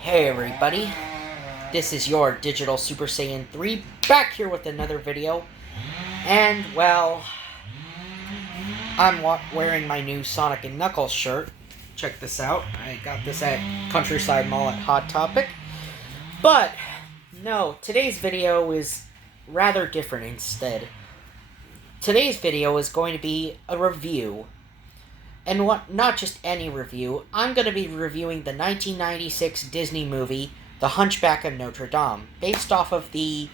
Hey everybody, this is your Digital Super Saiyan 3 back here with another video. And, well, I'm wearing my new Sonic and Knuckles shirt. Check this out. I got this at Countryside Mall at Hot Topic. But, no, today's video is rather different instead. Today's video is going to be a review. And not just any review, I'm going to be reviewing the 1996 Disney movie, The Hunchback of Notre Dame, based off of the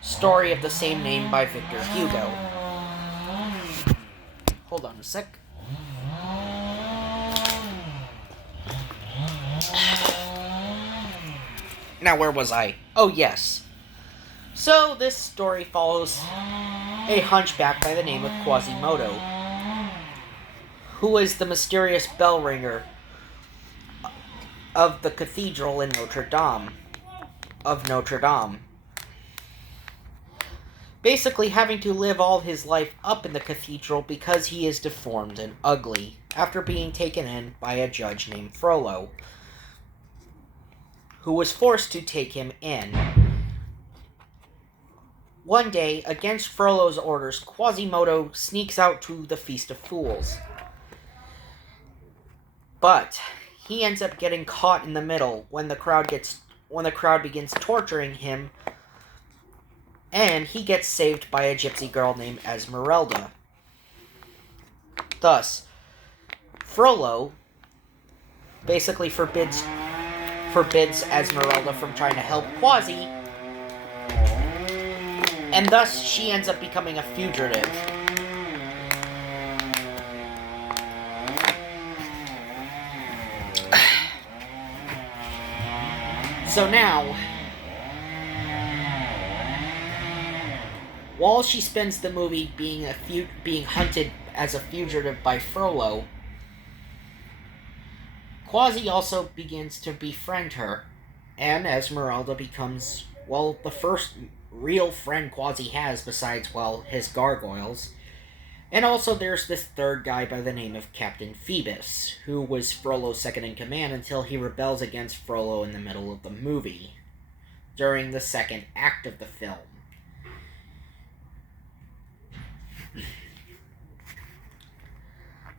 story of the same name by Victor Hugo. Hold on a sec. Now, where was I? Oh, yes. So, this story follows a hunchback by the name of Quasimodo, who is the mysterious bell ringer of the cathedral in Notre Dame. Basically having to live all his life up in the cathedral because he is deformed and ugly, after being taken in by a judge named Frollo, who was forced to take him in. One day, against Frollo's orders, Quasimodo sneaks out to the Feast of Fools. But he ends up getting caught in the middle when the crowd begins torturing him, and he gets saved by a gypsy girl named Esmeralda. Thus, Frollo basically forbids Esmeralda from trying to help Quasi, and thus she ends up becoming a fugitive. So now, while she spends the movie being hunted as a fugitive by Frollo, Quasi also begins to befriend her, and Esmeralda becomes, well, the first real friend Quasi has besides, well, his gargoyles. And also there's this third guy by the name of Captain Phoebus, who was Frollo's second-in-command until he rebels against Frollo in the middle of the movie, during the second act of the film.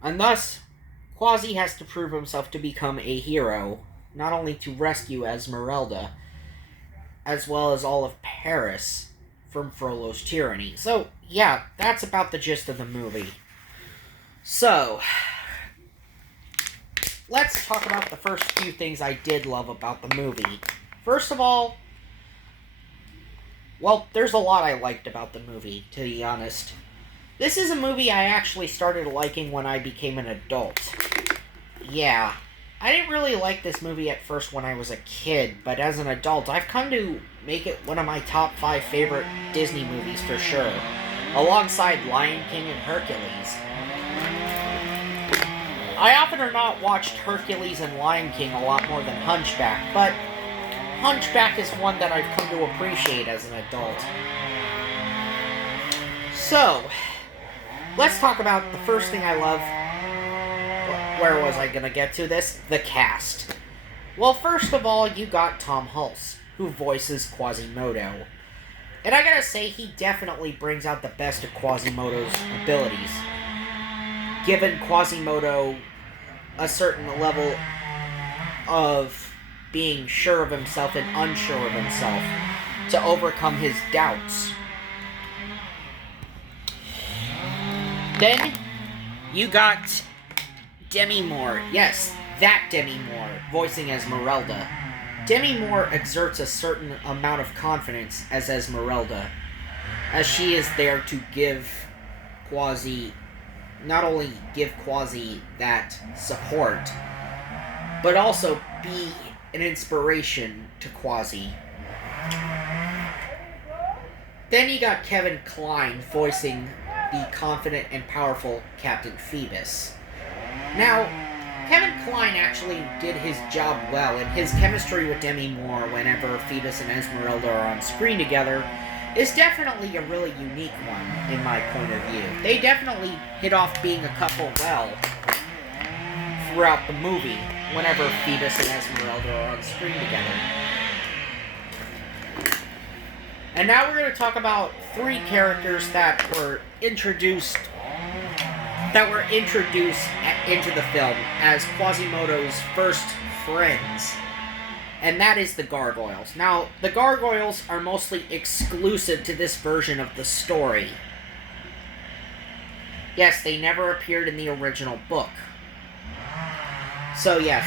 And thus, Quasi has to prove himself to become a hero, not only to rescue Esmeralda, as well as all of Paris from Frollo's tyranny. So, yeah, that's about the gist of the movie. So, let's talk about the first few things I did love about the movie. First of all, well, there's a lot I liked about the movie, to be honest. This is a movie I actually started liking when I became an adult. Yeah, I didn't really like this movie at first when I was a kid, but as an adult, I've come to make it one of my top 5 favorite Disney movies for sure, alongside Lion King and Hercules. I often or not watched Hercules and Lion King a lot more than Hunchback, but Hunchback is one that I've come to appreciate as an adult. So, let's talk about the first thing I love. Where was I gonna get to this? The cast. Well, first of all, you got Tom Hulce, who voices Quasimodo. And I gotta say, he definitely brings out the best of Quasimodo's abilities, giving Quasimodo a certain level of being sure of himself and unsure of himself to overcome his doubts. Then, you got Demi Moore. Yes, that Demi Moore, voicing Esmeralda. Demi Moore exerts a certain amount of confidence as Esmeralda, as she is there to give Quasi, not only give Quasi that support, but also be an inspiration to Quasi. Then you got Kevin Kline voicing the confident and powerful Captain Phoebus. Now, Kevin Kline actually did his job well, and his chemistry with Demi Moore whenever Phoebus and Esmeralda are on screen together is definitely a really unique one, in my point of view. They definitely hit off being a couple well throughout the movie, whenever Phoebus and Esmeralda are on screen together. And now we're going to talk about 3 characters that were introduced into the film as Quasimodo's first friends. And that is the gargoyles. Now, the gargoyles are mostly exclusive to this version of the story. Yes, they never appeared in the original book. So yes,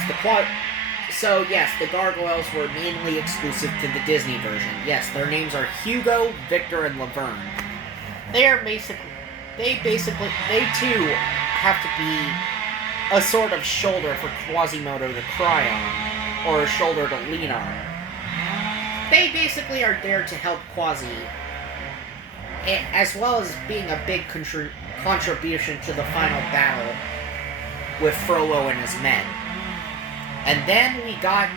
the gargoyles were mainly exclusive to the Disney version. Yes, their names are Hugo, Victor, and Laverne. They too have to be a sort of shoulder for Quasimodo to cry on, or a shoulder to lean on. They basically are there to help Quasi, as well as being a big contribution to the final battle with Frollo and his men. And then we got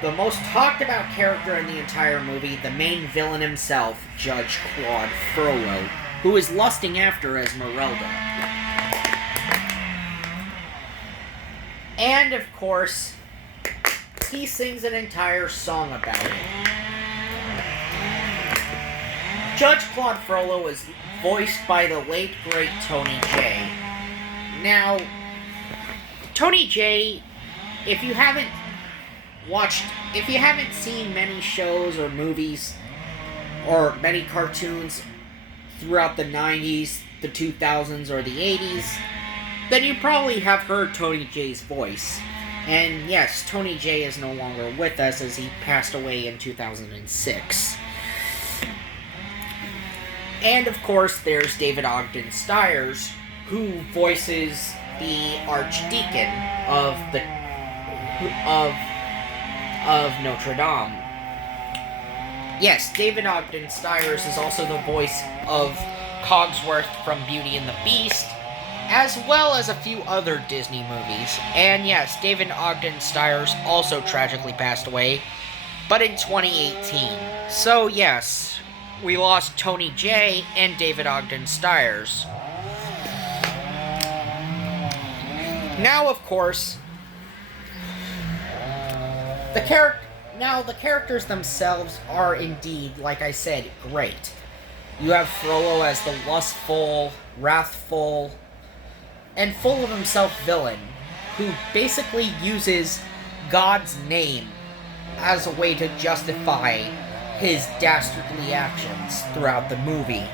the most talked about character in the entire movie, the main villain himself, Judge Claude Frollo, who is lusting after Esmeralda. And, of course, he sings an entire song about it. Judge Claude Frollo is voiced by the late, great Tony Jay. Now, Tony Jay, if you haven't seen many shows or movies or many cartoons throughout the 90s, the 2000s, or the 80s, then you probably have heard Tony Jay's voice. And yes, Tony Jay is no longer with us as he passed away in 2006. And of course, there's David Ogden Stiers, who voices the Archdeacon of Notre Dame. Yes, David Ogden Stiers is also the voice of Cogsworth from Beauty and the Beast, as well as a few other Disney movies. And yes, David Ogden Stiers also tragically passed away, but in 2018. So yes, we lost Tony Jay and David Ogden Stiers. Now, of course, the characters themselves are indeed, like I said, great. You have Frollo as the lustful, wrathful, and full of himself villain, who basically uses God's name as a way to justify his dastardly actions throughout the movie.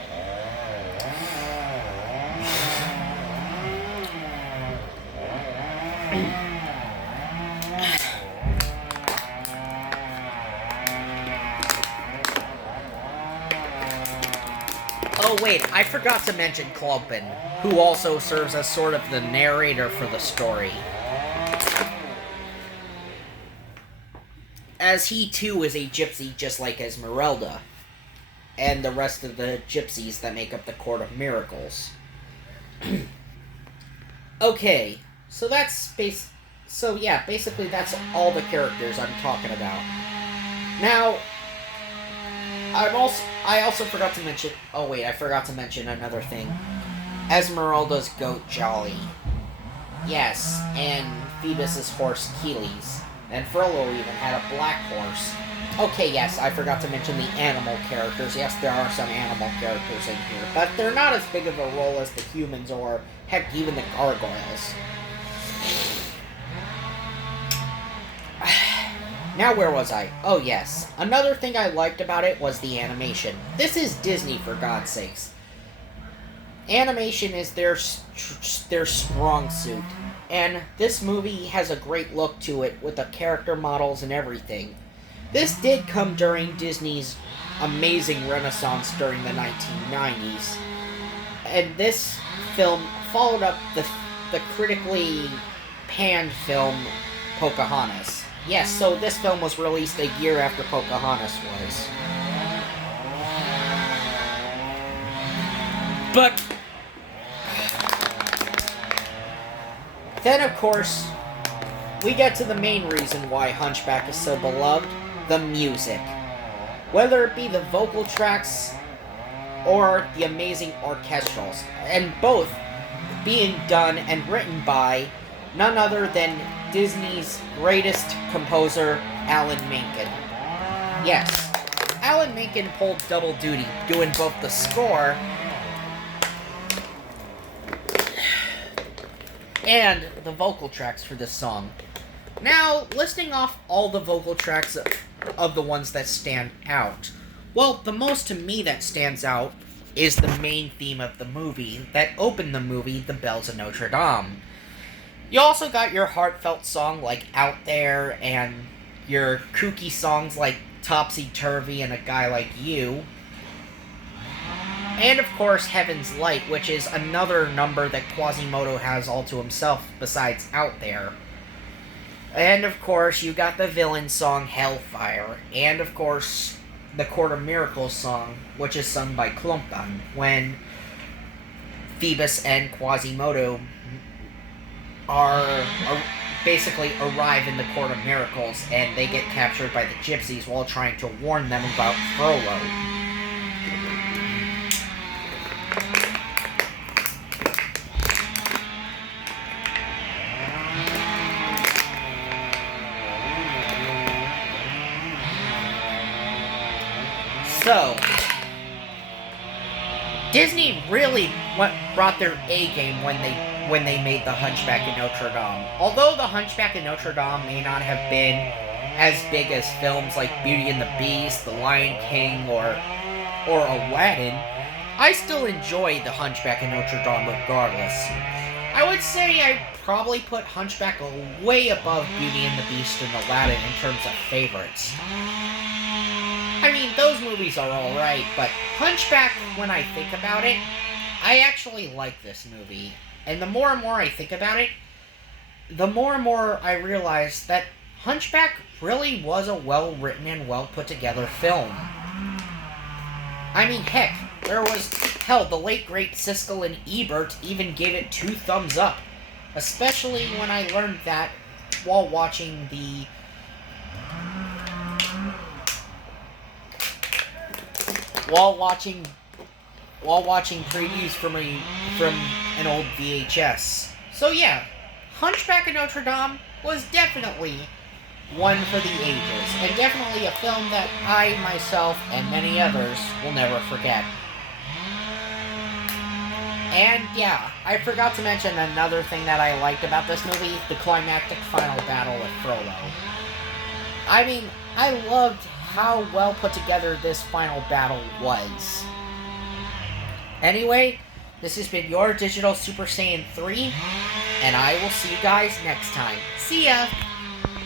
Oh wait, I forgot to mention Klumpen, who also serves as sort of the narrator for the story, as he too is a gypsy just like Esmeralda, and the rest of the gypsies that make up the Court of Miracles. Okay, so basically that's all the characters I'm talking about. Now, I also forgot to mention... Oh wait, I forgot to mention another thing. Esmeralda's goat, Jolly. Yes, and Phoebus's horse, Achilles. And Frollo even had a black horse. Okay, yes, I forgot to mention the animal characters. Yes, there are some animal characters in here, but they're not as big of a role as the humans or, heck, even the gargoyles. Now, where was I? Oh, yes. Another thing I liked about it was the animation. This is Disney, for God's sakes. Animation is their strong suit. And this movie has a great look to it with the character models and everything. This did come during Disney's amazing renaissance during the 1990s. And this film followed up the critically panned film Pocahontas. Yes, so this film was released a year after Pocahontas was. But then, of course, we get to the main reason why Hunchback is so beloved, the music. Whether it be the vocal tracks or the amazing orchestrals, and both being done and written by none other than Disney's greatest composer, Alan Menken. Yes, Alan Menken pulled double duty, doing both the score and the vocal tracks for this song. Now, listing off all the vocal tracks of the ones that stand out. Well, the most to me that stands out is the main theme of the movie that opened the movie, The Bells of Notre Dame. You also got your heartfelt song like Out There, and your kooky songs like Topsy Turvy and A Guy Like You. And of course, Heaven's Light, which is another number that Quasimodo has all to himself besides Out There. And of course, you got the villain song Hellfire, and of course, the Court of Miracles song, which is sung by Klumpan, when Phoebus and Quasimodo basically arrive in the Court of Miracles, and they get captured by the gypsies while trying to warn them about Frollo. So, Disney really brought their A game when they made The Hunchback of Notre Dame. Although The Hunchback of Notre Dame may not have been as big as films like Beauty and the Beast, The Lion King, or Aladdin, I still enjoy The Hunchback of Notre Dame regardless. I would say I probably put Hunchback way above Beauty and the Beast and Aladdin in terms of favorites. I mean, those movies are alright, but Hunchback, when I think about it, I actually like this movie. And the more and more I think about it, the more and more I realize that Hunchback really was a well-written and well-put-together film. I mean, heck, the late great Siskel and Ebert even gave it 2 thumbs up. Especially when I learned that while watching previews from an old VHS. So yeah, Hunchback of Notre Dame was definitely one for the ages, and definitely a film that I, myself, and many others will never forget. And yeah, I forgot to mention another thing that I liked about this movie, the climactic final battle with Frollo. I mean, I loved how well put together this final battle was. Anyway, this has been your Digital Super Saiyan 3, and I will see you guys next time. See ya!